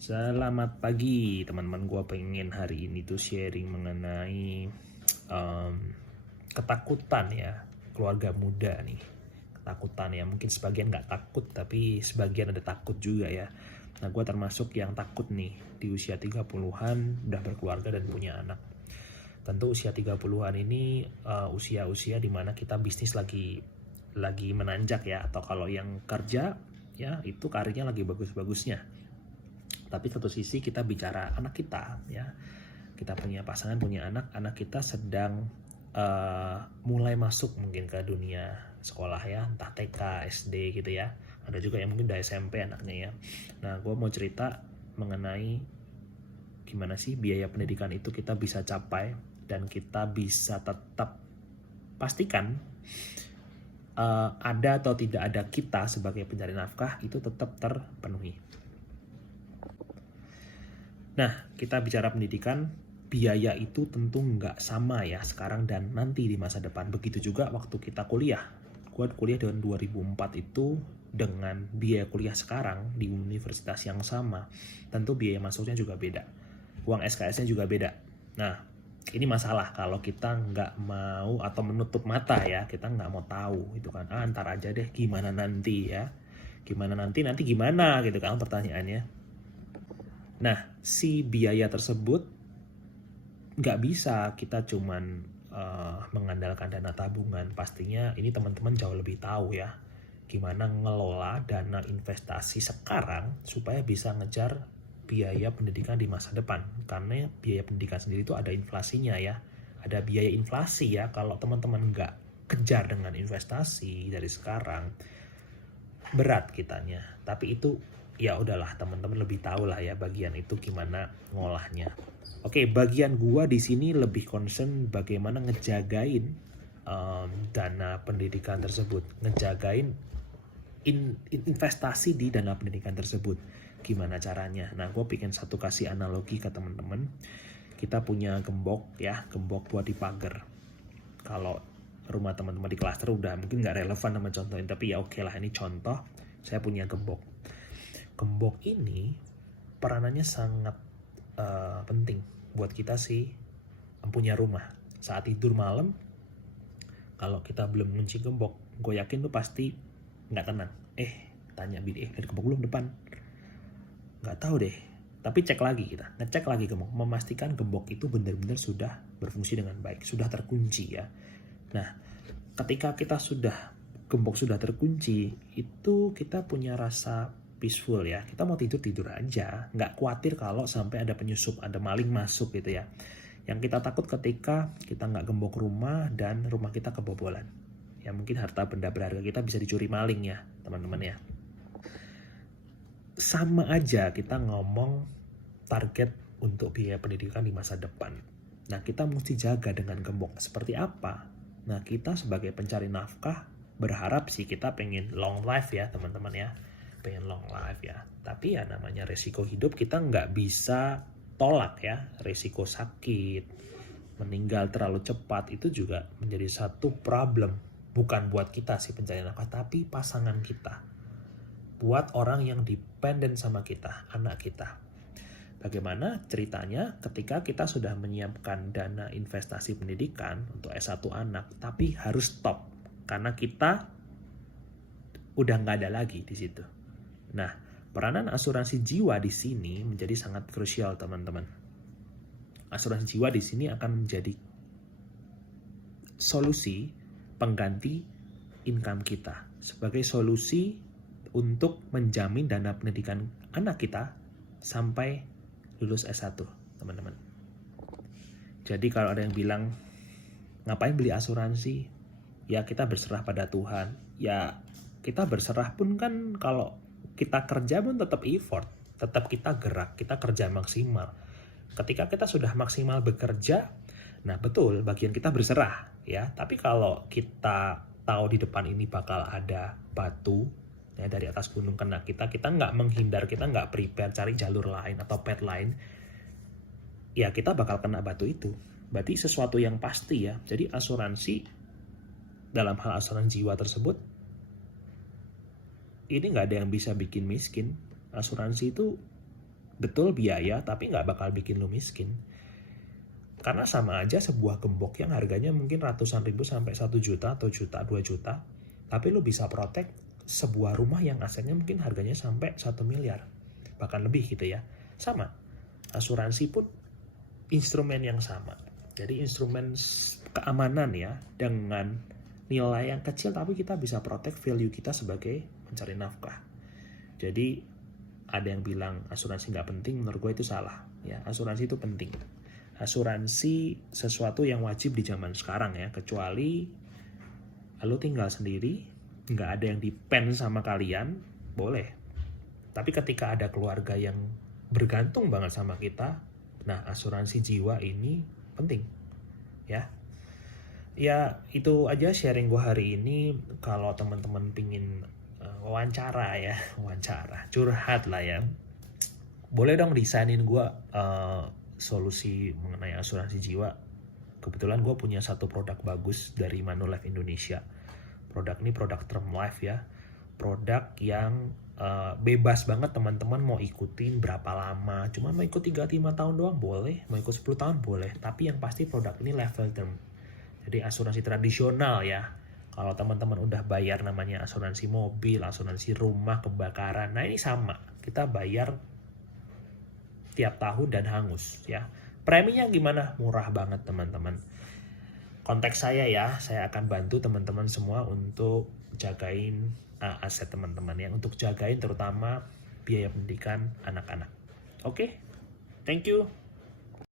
Selamat pagi teman-teman, gue pengen hari ini tuh sharing mengenai em, ketakutan ya keluarga muda nih. Ketakutan ya, mungkin sebagian nggak takut tapi sebagian ada takut juga ya. Nah, gue termasuk yang takut nih di usia 30-an udah berkeluarga dan punya anak. Tentu usia 30-an ini usia-usia dimana kita bisnis lagi menanjak ya, atau kalau yang kerja ya itu karirnya lagi bagus-bagusnya. Tapi satu sisi kita bicara anak kita ya, kita punya pasangan, punya anak kita sedang mulai masuk mungkin ke dunia sekolah ya, entah TK, SD gitu ya. Ada juga yang mungkin udah SMP anaknya ya. Nah, gue mau cerita mengenai gimana sih biaya pendidikan itu kita bisa capai dan kita bisa tetap pastikan ada atau tidak ada kita sebagai pencari nafkah itu tetap terpenuhi. Nah, kita bicara pendidikan, biaya itu tentu nggak sama ya sekarang dan nanti di masa depan. Begitu juga waktu kita kuliah. Gue kuliah tahun 2004 itu dengan biaya kuliah sekarang di universitas yang sama, tentu biaya masuknya juga beda. Uang SKS-nya juga beda. Nah, ini masalah kalau kita nggak mau atau menutup mata ya, kita nggak mau tahu itu kan. Ntar aja deh, gimana nanti ya. Gimana nanti gimana gitu kan pertanyaannya. Nah, si biaya tersebut nggak bisa kita cuman mengandalkan dana tabungan. Pastinya ini teman-teman jauh lebih tahu ya, gimana ngelola dana investasi sekarang supaya bisa ngejar biaya pendidikan di masa depan. Karena biaya pendidikan sendiri itu ada inflasinya ya, ada biaya inflasi ya. Kalau teman-teman nggak kejar dengan investasi dari sekarang, berat kitanya. Tapi itu ya udahlah, teman-teman lebih tahu lah ya bagian itu gimana ngolahnya. Oke, bagian gua di sini lebih concern bagaimana ngejagain dana pendidikan tersebut, ngejagain investasi di dana pendidikan tersebut. Gimana caranya? Nah, gue pengen kasih analogi ke teman-teman. Kita punya gembok ya, gembok buat di pagar. Kalau rumah teman-teman di klaster udah mungkin nggak relevan sama contohin, tapi ya oke lah, ini contoh. Saya punya gembok. Gembok ini peranannya sangat penting buat kita sih punya rumah. Saat tidur malam, kalau kita belum ngunci gembok, gue yakin tuh pasti nggak tenang. Tanya bini, ada gembok belum depan? Nggak tahu deh. Tapi cek lagi kita, ngecek lagi gembok, memastikan gembok itu benar-benar sudah berfungsi dengan baik, sudah terkunci ya. Nah, ketika gembok sudah terkunci, itu kita punya rasa peaceful ya. Kita mau tidur aja, nggak khawatir kalau sampai ada penyusup, ada maling masuk gitu ya. Yang kita takut ketika kita nggak gembok rumah dan rumah kita kebobolan. Ya mungkin harta benda berharga kita bisa dicuri maling ya teman-teman ya. Sama aja kita ngomong target untuk biaya pendidikan di masa depan. Nah, kita mesti jaga dengan gembok seperti apa. Nah, kita sebagai pencari nafkah berharap sih kita pengen long life ya teman-teman ya. Pengen long life ya. Tapi ya namanya resiko hidup kita nggak bisa tolak ya. Resiko sakit, meninggal terlalu cepat itu juga menjadi satu problem. Bukan buat kita sih pencari nafkah, tapi pasangan kita. Buat orang yang dependen sama kita, anak kita. Bagaimana ceritanya ketika kita sudah menyiapkan dana investasi pendidikan untuk S1 anak, tapi harus stop karena kita udah nggak ada lagi di situ. Nah, peranan asuransi jiwa di sini menjadi sangat krusial, teman-teman. Asuransi jiwa di sini akan menjadi solusi pengganti income kita, sebagai solusi untuk menjamin dana pendidikan anak kita sampai lulus S1, teman-teman. Jadi kalau ada yang bilang, ngapain beli asuransi? Ya kita berserah pada Tuhan. Ya kita berserah pun kan kalau kita kerja pun tetap effort. Tetap kita gerak, kita kerja maksimal. Ketika kita sudah maksimal bekerja, nah betul bagian kita berserah ya. Tapi kalau kita tahu di depan ini bakal ada batu ya dari atas gunung kena kita nggak menghindar, kita nggak prepare cari jalur lain atau path lain, ya kita bakal kena batu itu. Berarti sesuatu yang pasti ya. Jadi asuransi, dalam hal asuransi jiwa tersebut, ini nggak ada yang bisa bikin miskin. Asuransi itu Betul biaya, tapi nggak bakal bikin lu miskin. Karena sama aja sebuah gembok yang harganya mungkin ratusan ribu sampai 1 juta atau juta, 2 juta. Tapi lu bisa protek sebuah rumah yang asetnya mungkin harganya sampai 1 miliar. Bahkan lebih gitu ya. Sama. Asuransi pun instrumen yang sama. Jadi instrumen keamanan ya, dengan nilai yang kecil tapi kita bisa protect value kita sebagai pencari nafkah. Jadi ada yang bilang asuransi nggak penting, menurut gue itu salah. Ya, asuransi itu penting. Asuransi sesuatu yang wajib di zaman sekarang ya, kecuali lu tinggal sendiri, nggak ada yang depend sama kalian, boleh. Tapi ketika ada keluarga yang bergantung banget sama kita, nah asuransi jiwa ini penting ya. Ya itu aja sharing gue hari ini. Kalau teman-teman pingin wawancara ya, wawancara, curhat lah ya, boleh dong desainin gue solusi mengenai asuransi jiwa. Kebetulan gue punya satu produk bagus dari Manulife Indonesia. Produk ini produk term life ya, produk yang bebas banget teman-teman mau ikutin berapa lama. Cuma mau ikut 3-5 tahun doang boleh, mau ikut 10 tahun boleh. Tapi yang pasti produk ini level term. Jadi asuransi tradisional ya. Kalau teman-teman udah bayar namanya asuransi mobil, asuransi rumah, kebakaran. Nah ini sama, kita bayar tiap tahun dan hangus ya. Preminya gimana? Murah banget teman-teman. Kontak saya ya, saya akan bantu teman-teman semua untuk jagain aset teman-teman ya, untuk jagain terutama biaya pendidikan anak-anak. Oke, thank you.